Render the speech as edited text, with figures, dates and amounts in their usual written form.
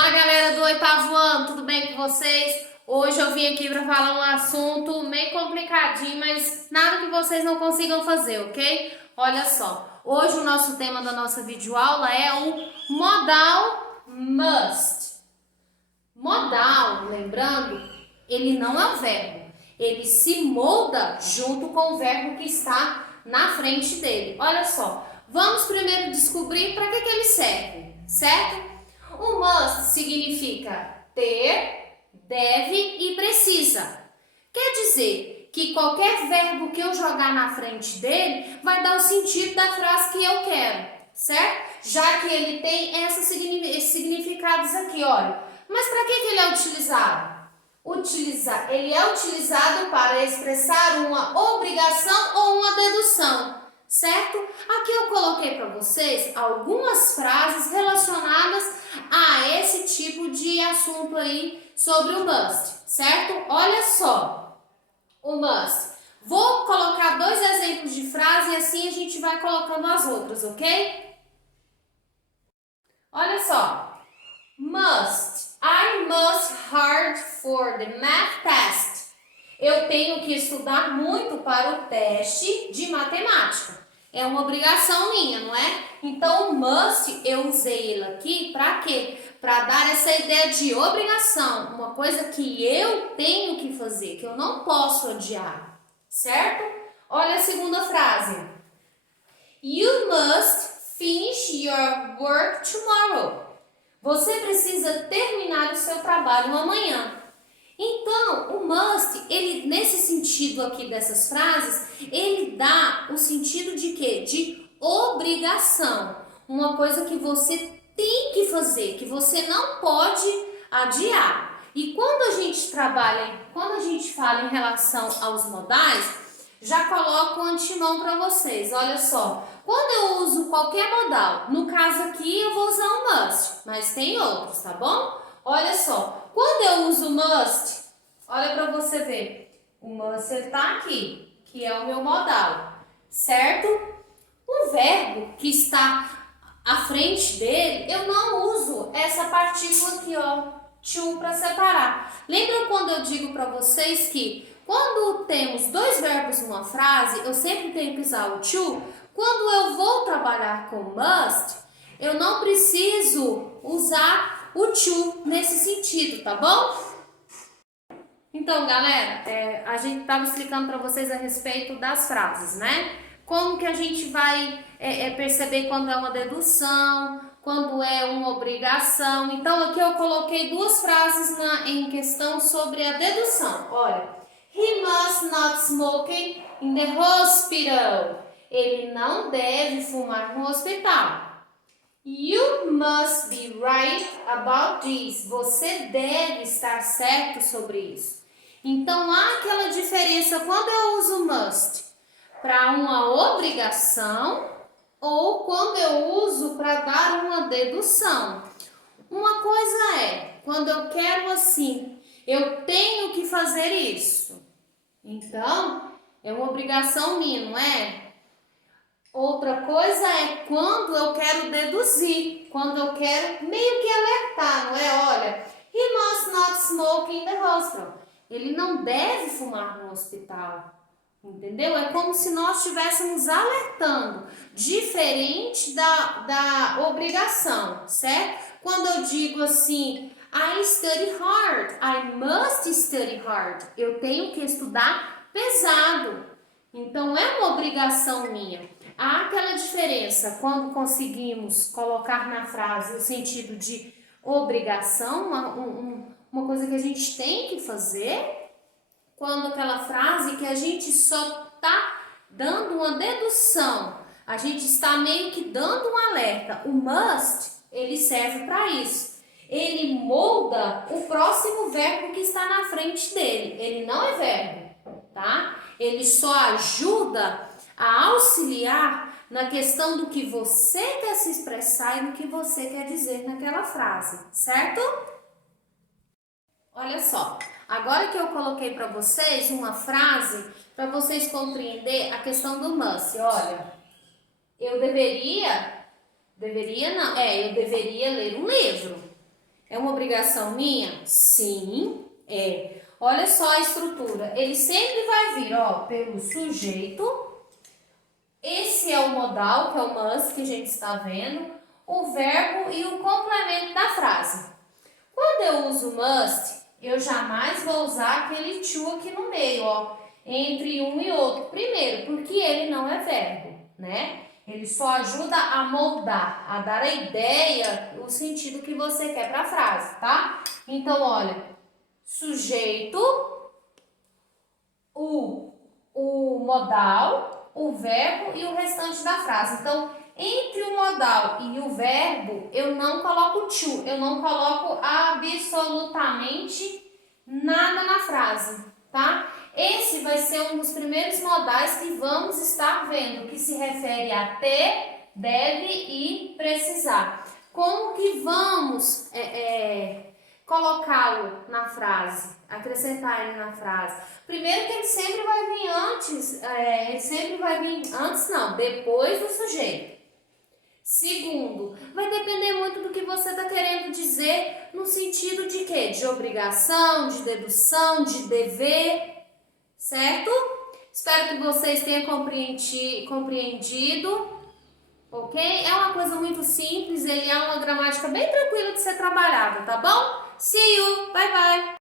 Olá, galera do oitavo ano, tudo bem com vocês? Hoje eu vim aqui para falar um assunto meio complicadinho, mas nada que vocês não consigam fazer, ok? Olha só, hoje o nosso tema da nossa videoaula é o modal must. Modal, lembrando, ele não é um verbo, ele se molda junto com o verbo que está na frente dele. Olha só, vamos primeiro descobrir para que ele serve, certo? O must significa ter, deve e precisa. Quer dizer que qualquer verbo que eu jogar na frente dele vai dar o sentido da frase que eu quero, certo? Já que ele tem esses significados aqui, olha. Mas para que ele é utilizado? Ele é utilizado para expressar uma obrigação ou uma dedução, certo? Aqui eu coloquei para vocês algumas frases relacionadas a esse tipo de assunto aí sobre o must, certo? Olha só, o must. Vou colocar dois exemplos de frase e assim a gente vai colocando as outras, ok? Olha só. Must. I must hard for the math test. Eu tenho que estudar muito para o teste de matemática. É uma obrigação minha, não é? Então, o must, eu usei ele aqui para quê? Para dar essa ideia de obrigação, uma coisa que eu tenho que fazer, que eu não posso adiar, certo? Olha a segunda frase. You must finish your work tomorrow. Você precisa terminar o seu trabalho amanhã. Então, o must, ele nesse sentido aqui dessas frases, ele dá o sentido de quê? De obrigação. Uma coisa que você tem que fazer, que você não pode adiar. E quando a gente quando a gente fala em relação aos modais, já coloco o antemão para vocês, olha só. Quando eu uso qualquer modal, no caso aqui eu vou usar o must, mas tem outros, tá bom? Olha só, quando eu uso must, olha para você ver, o must está aqui, que é o meu modal, certo? O verbo que está à frente dele, eu não uso essa partícula aqui, ó, to, para separar. Lembra quando eu digo para vocês que quando temos dois verbos numa frase, eu sempre tenho que usar o to? Quando eu vou trabalhar com must, eu não preciso usar o to nesse sentido, tá bom? Então, galera, a gente estava explicando para vocês a respeito das frases, né? Como que a gente vai perceber quando é uma dedução, quando é uma obrigação. Então, aqui eu coloquei duas frases em questão sobre a dedução. Olha, he must not smoke in the hospital. Ele não deve fumar no hospital. You must be right about this. Você deve estar certo sobre isso. Então, há aquela diferença quando eu uso must para uma obrigação ou quando eu uso para dar uma dedução. Uma coisa é, quando eu quero assim, eu tenho que fazer isso. Então, é uma obrigação minha, não é? Outra coisa é quando eu quero deduzir, quando eu quero meio que alertar, não é? Olha, he must not smoke in the hospital. Ele não deve fumar no hospital, entendeu? É como se nós estivéssemos alertando, diferente da obrigação, certo? Quando eu digo assim, I study hard, I must study hard. Eu tenho que estudar pesado. Então, é uma obrigação minha. Há aquela diferença quando conseguimos colocar na frase o sentido de obrigação, uma coisa que a gente tem que fazer, quando aquela frase que a gente só está dando uma dedução, a gente está meio que dando um alerta. O must, ele serve para isso. Ele molda o próximo verbo que está na frente dele. Ele não é verbo, tá? Ele só ajuda a auxiliar na questão do que você quer se expressar e do que você quer dizer naquela frase, certo? Olha só, agora que eu coloquei para vocês uma frase para vocês compreender a questão do must. Olha, eu deveria ler um livro. É uma obrigação minha? Sim, é. Olha só a estrutura. Ele sempre vai vir, ó, pelo sujeito. Esse é o modal, que é o must que a gente está vendo. O verbo e o complemento da frase. Quando eu uso must, eu jamais vou usar aquele to aqui no meio, ó, entre um e outro. Primeiro, porque ele não é verbo, né? Ele só ajuda a moldar, a dar a ideia, o sentido que você quer para a frase, tá? Então, olha, sujeito, o modal, o verbo e o restante da frase. Então, entre o modal e o verbo, eu não coloco to, eu não coloco absolutamente nada na frase, tá? Esse vai ser um dos primeiros modais que vamos estar vendo, que se refere a ter, deve e precisar. Como que vamos colocá-lo na frase, acrescentar ele na frase? Primeiro que ele sempre vai vir antes, depois do sujeito. Segundo, vai depender muito do que você está querendo dizer no sentido de quê? De obrigação, de dedução, de dever, certo? Espero que vocês tenham compreendido, ok? É uma coisa muito simples, ele é uma gramática bem tranquila de ser trabalhada, tá bom? See you, bye bye!